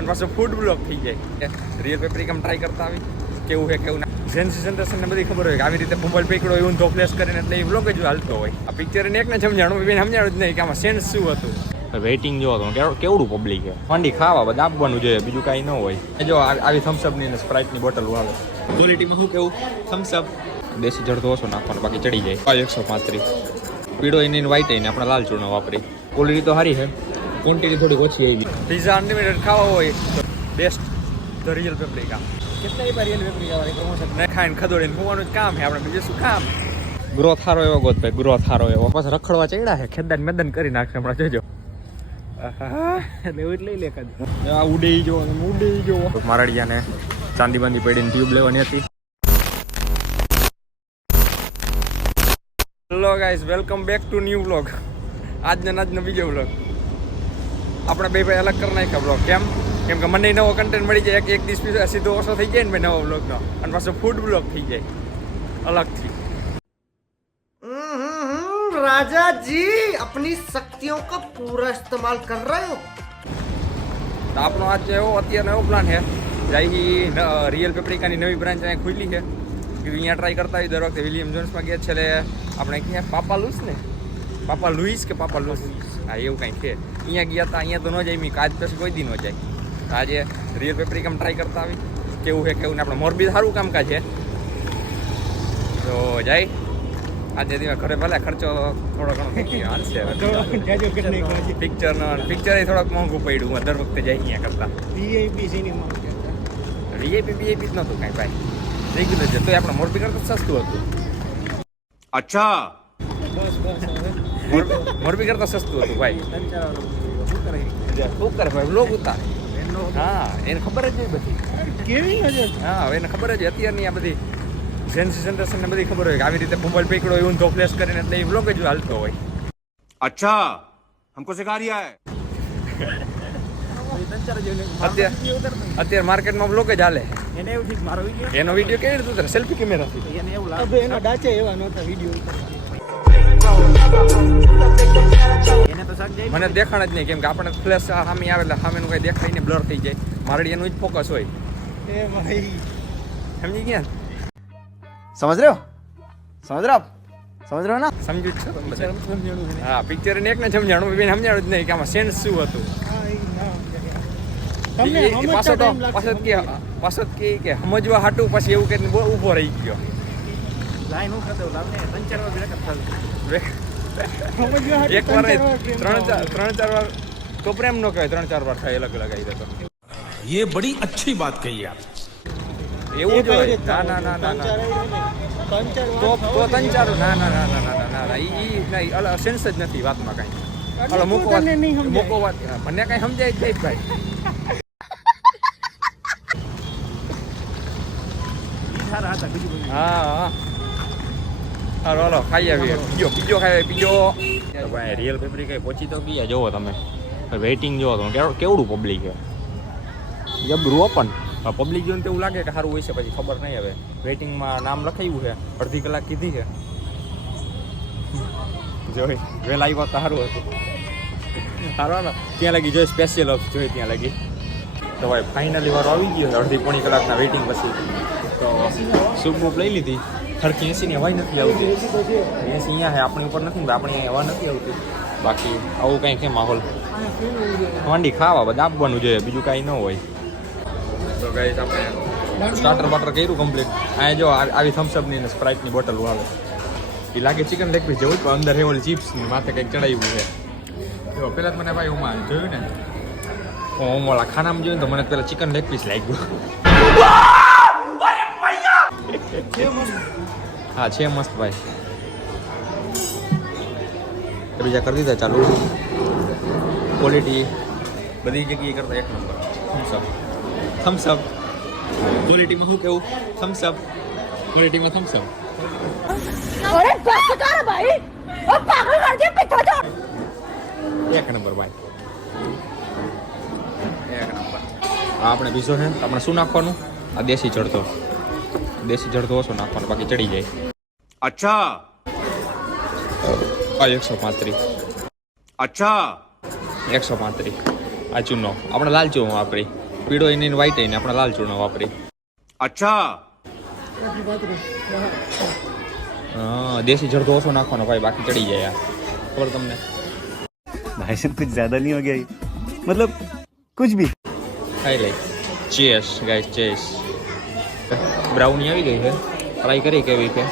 અને પાછો food blog થઈ જાય. રિયલ પેપરિકામ ટ્રાય કરતા આવી કેવું છે કેવું ના. જેન્સી જનરેશનને બધી ખબર હોય કે આવી રીતે મોબાઈલ પકડો એવું તો ફ્લેશ કરીને એટલે એ બ્લોગ જ હાલતો હોય. આ પિક્ચરને એકને સમજાણું બેન સમજાણું જ નહીં કે આમાં સેન્સ શું હતું. વેઇટિંગ જો તો કેવડું પબ્લિક છે. માંડી ખાવા બધા આપવાનું જોઈએ, બીજું કાંઈ ન હોય. જો આવી થમ્સઅપની અને સ્પ્રાઇટની બોટલો આવે. ક્વોલિટીમાં શું કેવું થમ્સઅપ દેશી જડતો ઓછો નાખવાનો, બાકી ચડી જાય. 135 પીળો એની વ્હાઈટ એને આપણે લાલ ચૂર્ણ વાપરી. ક્વોલિટી તો સારી છે, ક્વોન્ટિટી થોડી ઓછી આવી. પિઝા અનલિમિટેડ ખાવા હોય તો બેસ્ટ ધ રિયલ પેપરિકા. કેટલા એ રિયલ પેપરિકા વાળી પ્રમોશન ને ખાઈને ખદોડીને હોવાનું જ કામ છે આપણે, બીજું શું કામ. ગ્રોથ સારો એવો ગોત ભાઈ, ગ્રોથ સારો એવો. પાછા રખડવા ચડ્યા છે, ખેદાન મેદાન કરી નાખશે હમણાં જોજો. એટલે એવું જ લઈ લે કદ ઉડે જો ઉડે જો. મારડિયાને ચાંદી બાંધી પડીને ટ્યુબ લેવાની હતી. Hello guys, welcome back to new vlog. આજનો બીજો વ્લોગ. આપણે બે ભાઈ અલગ કરી નાખ્યા વ્લોગ. કેમ કે મને નવો કન્ટેન્ટ મળી જાય. એક દિવસ સીધો ઓછો થઈ જાય ને ભાઈ નવો વ્લોગનો, અને પાછો ફૂડ વ્લોગ થઈ જાય અલગથી. राजा जी अपनी शक्तियों का पूरा इस्तेमाल कर रहे हो. તો આપણો આજ એવો અત્યારનો એવો પ્લાન છે. જાય રિયલ પેપરિકાની નવી બ્રાન્ચ અહીંયા ખુલી છે, અહીંયા ટ્રાય કરતા હોય દર વખતે. વિલિયમ જોન્સમાં ગયા છેલ્લે આપણે ક્યાં પાપા લુસ ને પાપા લુઈસ કે પાપા લુસ, હા એવું કાંઈ છે. અહીંયા ગયા હતા, અહીંયા તો ન જાય મી કાજ પછી કોઈ દી ન જાય. આજે રિયલ પેપરિકામ ટ્રાય કરતા આવી કેવું છે કેવું ને. આપણે મોરબી સારું કામકાજ છે તો જાય. આજે દિવસ ઘરે ભલે ખર્ચો થોડો ઘણો હાલશે. પિક્ચર થોડોક મોંઘું પડ્યું દર વખતે જાય અહીંયા કરતા. વીઆઈપી જ નહોતું કાંઈ ભાઈ, રેગ્યુલર છે તો આપણે મોરબી કરતા સસ્તું હતું. અચ્છા મોરબી કરતા સસ્તું હતું ભાઈ. શું કરે ભાઈ બ્લોગ ઉતારે. હા એને ખબર જ નહીં બધી કેવી. હા એને ખબર જ અત્યારની આ બધી જેન્સી જનરેશનને બધી ખબર હોય કે આવી રીતે મોબાઈલ પકડો એવું તો ફ્લેશ કરીને એટલે એ બ્લોગ જ હાલતો હોય. अच्छा हमको सिखा रिया है. અત્યારે માર્કેટમાં બ્લોગ જ હાલે. એનો વિડીયો કેવી રીતે ઉતરે? સેલ્ફી કેમેરાથી. મને દેખાણ જ નહીં, કેમ કે આપણે ફ્લેશ સામે આવે એટલે સામેનું કઈ દેખાય ને બ્લર થઈ જાય. મારડી એનું જ ફોકસ હોય. સમજી ગયા? समझ रहे हो ना. સમજુ જ છો તમે બધા. હા પિક્ચર ને એકને સમજાણું બેન સમજાણું જ નહીં કે આમાં સેન્સ શું હતું. પાછો કે સમજવા હાટું પછી એવું કરીને બહુ ઊભો રહી ગયો. એક વાર 3-4 વાર તો પ્રેમ ન કહેવાય, 3-4 વાર થાય અલગ અલગ આવી તો. ये बड़ी अच्छी बात कही आप. એવું જ હોય. ના તો 3-4 ના ઈ સેન્સ જ નથી વાતમાં કાંઈ. હાલો મૂકો વાત મને કાંઈ સમજાય જ નહીં ભાઈ. હા હાલો હાલો ખાઈ આવીએ. બીજો ખાઈ ભાઈ. રિયલ પેપરિકા પહોંચી તો ગયા. જોવો તમે વેઇટિંગ જોવો તો કેવડું પબ્લિક છે. જબરું ઓપન પબ્લિક જોઈને તો એવું લાગે કે સારું હોય છે, પછી ખબર નહીં. હવે વેઇટિંગમાં નામ લખાયું છે, અડધી કલાક કીધી છે. જોઈ વહેલા આવ્યા તો સારું હતું. સારું ને ત્યાં લાગી જોઈ સ્પેશિયલ ઓફ જોઈ ત્યાં લાગી. તો ભાઈ ફાઇનલી વારો આવી ગયો અડધી પોણી કલાકના વેઇટિંગ પછી. તો સૂપ બૂપ લઈ લીધી. ખરખી 80ની હવાઈ નથી આવતી. 80 અહીંયા છે, આપણી ઉપર નથી ને આપણી અહીંયા હવા નથી આવતી. બાકી આવું કંઈ છે માહોલ. માંડી ખાવા બધા આપવાનું જોઈએ, બીજું કાંઈ ન હોય. તો ગાઈસ આપણે સ્ટાર્ટર બાટર કર્યું કમ્પ્લીટ. અહીંયા જો આવી થમ્સઅપની અને સ્પ્રાઇટની બોટલો આવે. એ લાગે ચિકન લેગ પીસ જેવું, પણ અંદર એ ઓલી ચિપ્સની માથે કંઈક ચડાવ્યું છે. તો પહેલાં જ મને ભાઈ હું જોયું ને હું ઓલા ખાનામાં જોયું તો મને પહેલાં ચિકન લેગ પીસ લાગ્યું. હા છે મસ્ત ભાઈ. બીજા કરી દીધા ચાલુ. ક્વોલિટી બધી જગ્યાએ કરતા એક નંબર. થમ્સઅપ ક્વોલિટીમાં શું કેવું? થમ્સઅપ ક્વોલિટીમાં થમ્સઅપ. એક નંબર ભાઈ, એક નંબર. આપણે પીઝો છે. આપણે શું નાખવાનું? આ દેશી જડતો ઓછો નાખવાનો, બાકી ચડી જાય. अच्छा 135. अच्छा 135 આ ચૂનો આપણે લાલ ચૂનો વાપરી. પીળો એને વ્હાઈટ એને આપણે લાલ ચૂર્ણ વાપરી. अच्छा. હા દેશી જરદો ઓછો નાખવાનો ભાઈ, બાકી ચડી જાય યાર. ખબર તમને? भाई साहब कुछ ज्यादा नहीं हो गया ये? मतलब कुछ भी. ખાઈ લઈ. Cheers guys, cheers. બ્રાઉની આવી ગઈ છે, ટ્રાય કરી કેવી છે.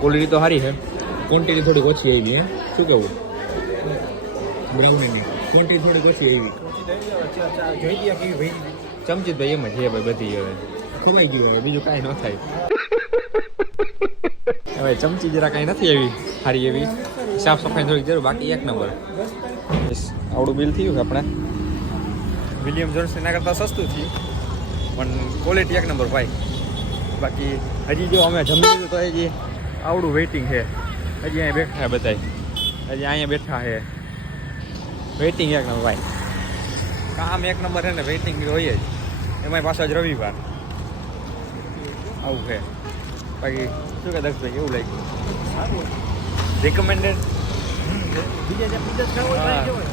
ક્વોલિટી તો સારી છે, ક્વોન્ટિટી થોડીક ઓછી આવી હે. શું કેવું? બ્રાઉનીની ક્વોન્ટિટી થોડીક ઓછી આવી. ચમચી ભાઈ એમ જ છે ભાઈ બધી. હવે ખોવાઈ ગયું, હવે બીજું કાંઈ ન થાય. હવે ચમચી જરા કાંઈ નથી આવી સારી એવી. સાફ સફાઈ થોડીક જરૂર, બાકી એક નંબર. આવડું બિલ થયું છે આપણે. વિલિયમ જોન્સ એના કરતાં સસ્તું થયું, પણ ક્વોલિટી એક નંબર ભાઈ. બાકી હજી જો અમે જમી લીધું તો હજી આવડું વેઇટિંગ છે. હજી અહીંયા બેઠા બધા, હજી અહીંયા બેઠા છે. વેઇટિંગ એક નંબર ભાઈ. કામ એક નંબર છે ને વેઇટિંગ હોય જ. એમાંય પાછા જ રવિવાર. આવું છે. બાકી શું કે દક્ષભાઈ કેવું લાગ્યું? રિકમેન્ડેડ.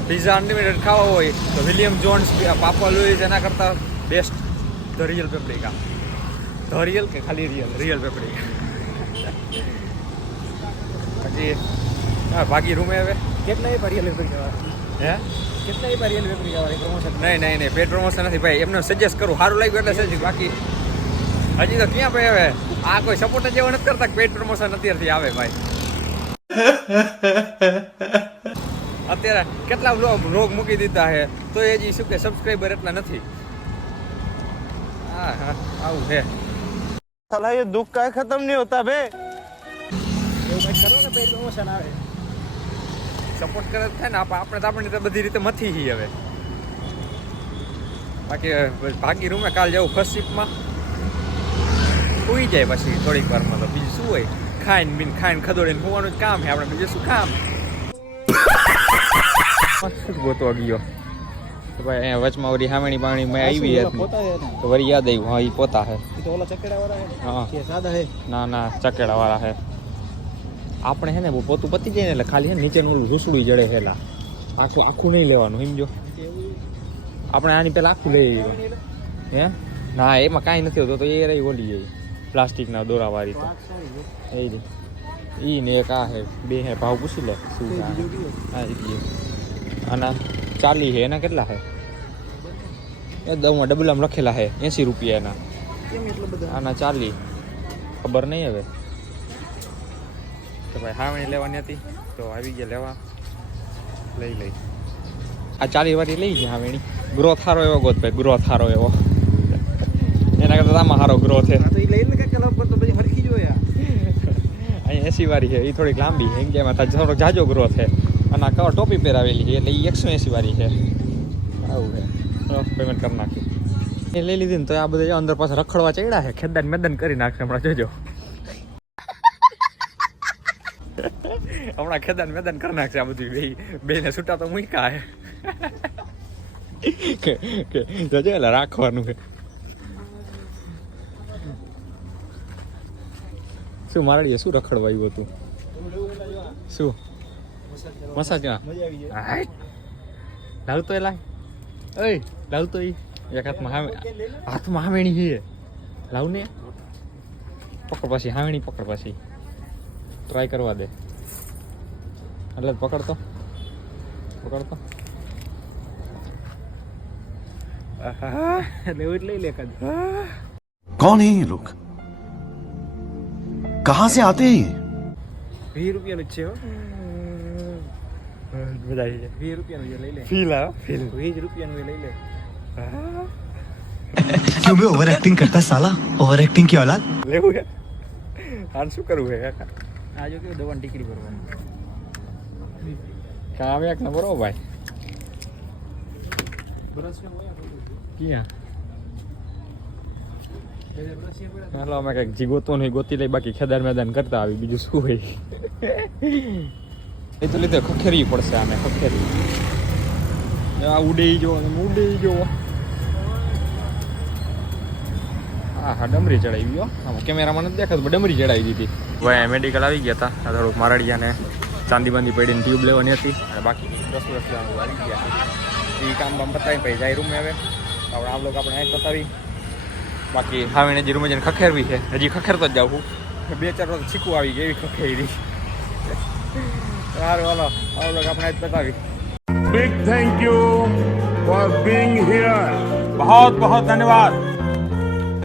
પિઝા અનલિમિટેડ ખાવા હોય તો વિલિયમ જોન્સ, પાપા લુઈસ એના કરતાં best the real paprika. The real કે ખાલી રિયલ પેપરિકા. બાકી હા બાકી રૂમે હવે કેટલા રિયલ પેપરિકા? હે કેટલા રિયલ પેપરિકા વાળી પ્રમોશન? નહીં પેડ પ્રમોશન નથી ભાઈ. એમને સજેસ્ટ કરું, સારું લાગ્યું એટલે સજેસ્ટ. બાકી હજી તો ક્યાં ભાઈ હવે આ કોઈ સપોર્ટ જ એવો નથી કરતા. પેડ પ્રમોશન અત્યારથી આવે ભાઈ. અત્યારે કેટલા વ્લોગ મૂકી દીધા છે તો એ હજી શું કે સબસ્ક્રાઈબર એટલા નથી. હા આવું છે. साला ये दुख का खत्म नहीं होता बे. એવું કંઈક કરો ને પેડ પ્રમોશન આવે. સપોર્ટ કરે તો થાય ને. આપણે તો આપણી રીતે બધી રીતે મથી છીએ હવે. બાકી ભાગી રૂમે કાલ જવું ફર્સ્ટ શિફ્ટમાં. સુઈ જાય પછી થોડીક વારમાં. તો બીજું શું હોય? ખાઈને ખદોડીને હોવાનું જ કામ છે આપણે. બીજું શું કામ? ગોતવા ગયો તો ભાઈ અહીંયા વચમાં વળી હામણી પાણી મેં આવી હતી તો વળી યાદ આવ્યું. હા એ પોતા છે. તો ઓલા ચકેડા વાળા હા છે સાદા છે? ના ચકેડા વાળા છે. આપણે છે ને પોતું પતી જાય ને એટલે ખાલી છે ને નીચેનું ઓલું રૂસડું જડે હેલા. આખું નહીં લેવાનું સમજો. આપણે આની પહેલાં આખું લઈ આવ્યું. હે ના એમાં કાંઈ નથી હોતું. તો એ રહી ઓલી જાય પ્લાસ્ટિકના દોરાવાળી. તો એ જ ઈ ને એક આ હે, બે હે. ભાવ પૂછી લે શું હા આના 40 છે. એના કેટલા છે? એ દવમાં ડબલામાં લખેલા છે 80 રૂપિયા એના. કેમ એટલા બધા? આના 40 ખબર નહીં હવે. તો ભાઈ હાવણી લેવાની હતી તો આવી ગયા લેવા. લઈ આ 40 વાળી લઈ ગયા હાવણી. ગ્રોથ સારો એવો ગોત ભાઈ, ગ્રોથ સારો એવો. એના કરતાં આમાં સારો ગ્રોથ છે. તો એ લઈને કે કલર પર તો બધી હરખી જો યાર. અહીંયા 80 વાળી છે, એ થોડીક લાંબી છે. જેમાં થોડો જાજો ગ્રોથ છે. અને આ કવર ટોપી પહેરાવેલી છે એટલે એ 180 વાળી છે. આવું છે. પેમેન્ટ કરી નાખ્યું. એ લઈ લીધી ને તો આ બધા અંદર પાછા રખડવા ચડ્યા છે. ખેદાન મેદાન કરી નાખશે હમણાં. જોજો હમણાં ખેદાન મેદાન કરી નાખશે આ બધું. બેને છૂટા તો મૂક્યા છે કે જોજો એટલે રાખવાનું છે. શું મારડીએ શું રખડવા આવ્યું હતું? શું મસાજ? લાવતો એ લાવતો એ એક હાથમાં હાવેણી છે. લાવ ને પકડ પછી હાવેણી પકડ પછી ટ્રાય કરવા દે. એટલે પકડતો એટલે એવું લઈ લે કદ. कौन है ये लोग? कहाँ से आते हैं ये? 20 રૂપિયાનું જ છે હો. બધા 20 રૂપિયાનું લઈ લે. ફીલ આવે ફીલ. 20 રૂપિયાનું લઈ લે. क्यों बे ओवर एक्टिंग करता है साला, ओवर एक्टिंग की औलाद. લેવું છે આને શું કરવું છે? આ જો કેવું દવાની ટીકડી ભરવાની. કામ એક નંબર હો ભાઈ. બ્રશ કેમ હોય? ક્યાં બ્રશ કેમ હોય? હાલો અમે કંઈક જીગોતો નહીં ગોતી લઈ. બાકી ખેદાર મેદાન કરતા આવી. બીજું શું હોય? એ તો લીધે ખખેરવી પડશે. આને ખખેરી આ ઉડે જો હા ડમરી ચડાવી ગયો. આમાં કેમેરામાં નથી દેખાતું પણ ડમરી ચડાવી દીધી. ભાઈ મેડિકલ આવી ગયા હતા થોડુંક મારડિયાને ચાંદી બાંદી પડીને ટ્યુબ લેવાની હતી અને બાકી 10 વર્ષ આવી ગયા એ કામ બામ પતાવી પછી જાય રૂમે હવે આપણે આ લોકો આપણે અહીં પતાવી બાકી હાવીને હજી રૂમે જઈને ખખેરવી છે હજી ખખેરતો જ જાઉં 2-4 વખત છીકું આવી ગઈ એવી ખખેરી સારું હાલો આ લોકો આપણે અહીં પતાવી Big thank you for being here. बहुत बहुत धन्यवाद